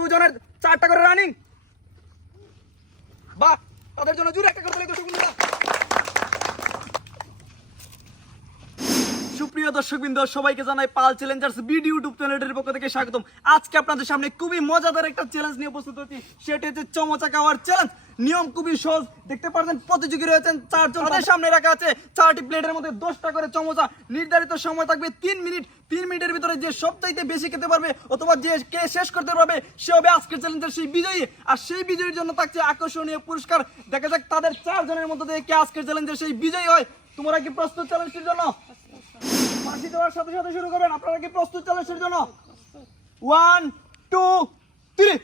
দুজনের 4টা করে রানিং। বাহ, তাদের জন্য জোরে একটা করতে দর্শক বন্ধুরা। সুপ্রিয় দর্শকবৃন্দ, সবাইকে জানাই পাল চ্যালেঞ্জার্স বিডি ইউটিউব চ্যানেলের পক্ষ থেকে স্বাগতম। আজকে আপনাদের সামনে খুবই মজাদার একটা চ্যালেঞ্জ নিয়ে উপস্থিত হচ্ছি, সেটা হচ্ছে চমচা খাওয়ার চ্যালেঞ্জ। নিয়ম খুবই সহজ, দেখতে পাচ্ছেন প্রতিযোগী রয়েছেন 4 জন। তাদের সামনে রাখা আছে 4টি প্লেটের মধ্যে 10টা করে চমচা। নির্ধারিত সময় থাকবে 3 মিনিট। 3 মিনিটের ভিতরে যে সবচাইতে বেশি খেতে পারবে অথবা যে কে শেষ করতে পারবে সে হবে আজকের চ্যালেঞ্জের সেই বিজয়ী। আর সেই বিজয়ীর জন্য থাকছে আকর্ষণীয় পুরস্কার। দেখা যাক তাদের 4 জনের মধ্যে থেকে কে আজকের চ্যালেঞ্জের সেই বিজয়ী হয়। তোমরা কি প্রস্তুত চ্যালেঞ্জের জন্য? ফাঁসি দেওয়ার সাথে সাথে শুরু করবেন। আপনারা কি প্রস্তুত চ্যালেঞ্জের জন্য? 1 2 3।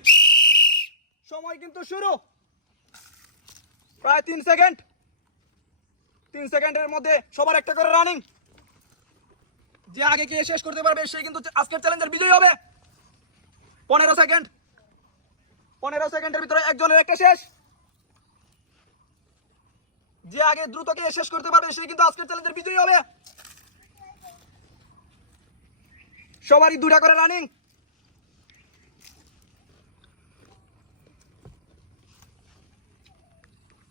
সময় কিন্তু শুরু। প্রায় 3 সেকেন্ড। 3 সেকেন্ডের মধ্যে সবার একটা করে রানিং। যে আগে কে শেষ করতে পারবে সে কিন্তু আজকের চ্যালেঞ্জের বিজয়ী হবে। 15 সেকেন্ড। 15 সেকেন্ডের ভিতরে একজনের একটা শেষ। যে আগে দ্রুত কে শেষ করতে পারবে সে কিন্তু আজকের চ্যালেঞ্জের বিজয়ী হবে। সবারই 2টা করে রানিং।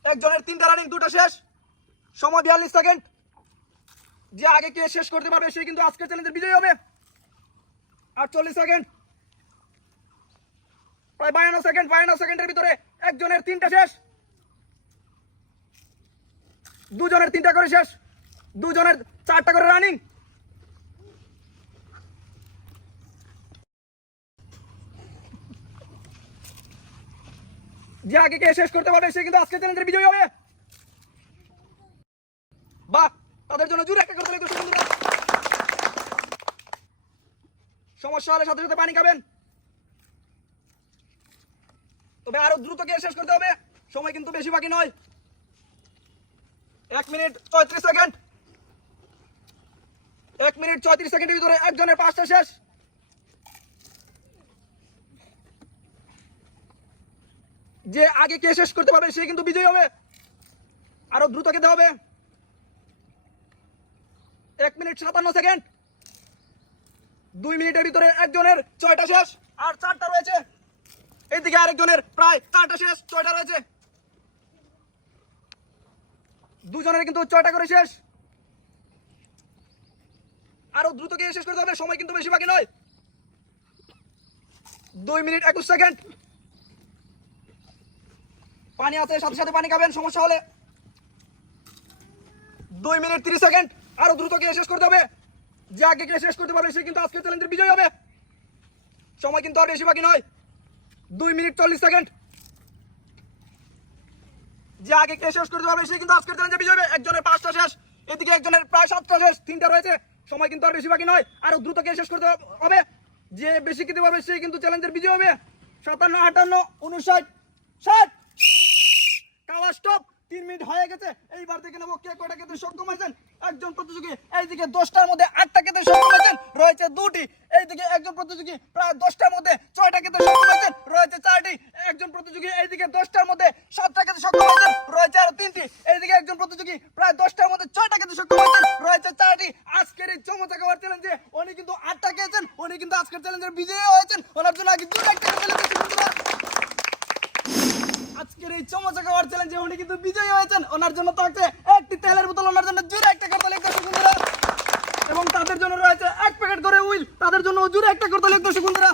একজনের 3টা রানিং, 2টা শেষ। সময় 42 সেকেন্ড। যে আগে কে শেষ করতে পারবে সে কিন্তু আজকের চ্যালেঞ্জের বিজয়ী হবে। 48 সেকেন্ড। প্রায় 52 সেকেন্ড। 52 সেকেন্ডের ভিতরে একজনের 3টা শেষ। দুজনের 3টা করে শেষ। দুজনের 4টা করে রানিং। যে আগে কে শেষ করতে পারবে সে কিন্তু আজকের চ্যালেঞ্জের বিজয়ী হবে। বাহ, তাদের জন্য জোরে একটা করতে লাগবে দর্শক বন্ধুরা। সমস্যা হলে সাথে সাথে পানি খাবেন। তবে আরো দ্রুত কে শেষ করতে হবে। সময় কিন্তু বেশি বাকি নয়। 1 মিনিট 34 সেকেন্ড। 1 মিনিট 34 সেকেন্ডের ভিতরে একজনের 5টা শেষ। যে আগে কে শেষ করতে পারবে সে কিন্তু বিজয়ী হবে। আরো দ্রুত খেতে হবে। 1 মিনিট 57 সেকেন্ড। 2 মিনিটের ভিতরে একজনের 6টা শেষ আর 4টা রয়েছে। এইদিকে আরেকজনের প্রায় 4টা শেষ, 6টা রয়েছে। দুজনের কিন্তু 6টা করে শেষ। আরো দ্রুত কে শেষ করতে হবে। সময় কিন্তু বেশি বাকি নয়। 2 মিনিট 21 সেকেন্ড। পানি আছে, সাথে সাথে পানি খাবেন সমস্যা হলে। 2 মিনিট 30 সেকেন্ড। আরো দ্রুত কে শেষ করতে হবে। যে আগে কে শেষ করতে পারবে সে কিন্তু আজকের চ্যালেঞ্জের বিজয়ী হবে। সময় কিন্তু আর বেশি বাকি নয়। 2 মিনিট 40 সেকেন্ড। যে আগে কে শেষ করতে পারবে সে কিন্তু আজকের চ্যালেঞ্জের বিজয়ী হবে। একজনের 5টা শেষ। এদিকে একজনের প্রায় 7টা শেষ, 3টা রয়েছে। সময় কিন্তু আর বেশি বাকি নয়। আরো দ্রুত কে শেষ করতে হবে। যে বেশি খেতে পারবে সে কিন্তু চ্যালেঞ্জের বিজয়ী হবে। 57 58 59 60। খাওয়া স্টপ। 3 মিনিট হয়ে গেছে। এইবার দেখে নেবো কে কয়টা খেতে সক্ষম হয়েছেন। একজন প্রতিযোগী এইদিকে 10টার মধ্যে 8টা খেতে সক্ষম হয়েছেন, রয়েছে 2টি। এইদিকে একজন প্রতিযোগী প্রায় 10টার মধ্যে 6টা খেতে সক্ষম হয়েছেন, রয়েছে 4টি। একজন প্রতিযোগী এইদিকে 10টার মধ্যে 7টা খেতে সক্ষম হয়েছেন, রয়েছে আরো 3টি। এইদিকে একজন প্রতিযোগী প্রায় 10টার মধ্যে 6টা খেতে সক্ষম হয়েছেন, রয়েছে 4টি। আজকের এই চমচা খাবার চ্যালেঞ্জে উনি কিন্তু 8টা খেয়েছেন। উনি কিন্তু আজকের চ্যালেঞ্জের বিজয়ী হয়েছেন। ওনার জন্য আগে 2 লাখ টাকা চ্যালেঞ্জ। আজকের এই চমচা খাবার চ্যালেঞ্জে উনি কিন্তু বিজয়ী হয়েছেন। ওনার জন্য থাকছে একটি তেলের বোতল। ওনার জন্য জোরে একটা করতে লিখতে বন্ধুরা। এবং তাদের জন্য রয়েছে 1 প্যাকেট করে উইল। তাদের জন্য জোরে একটা করতে লিখতে বন্ধুরা।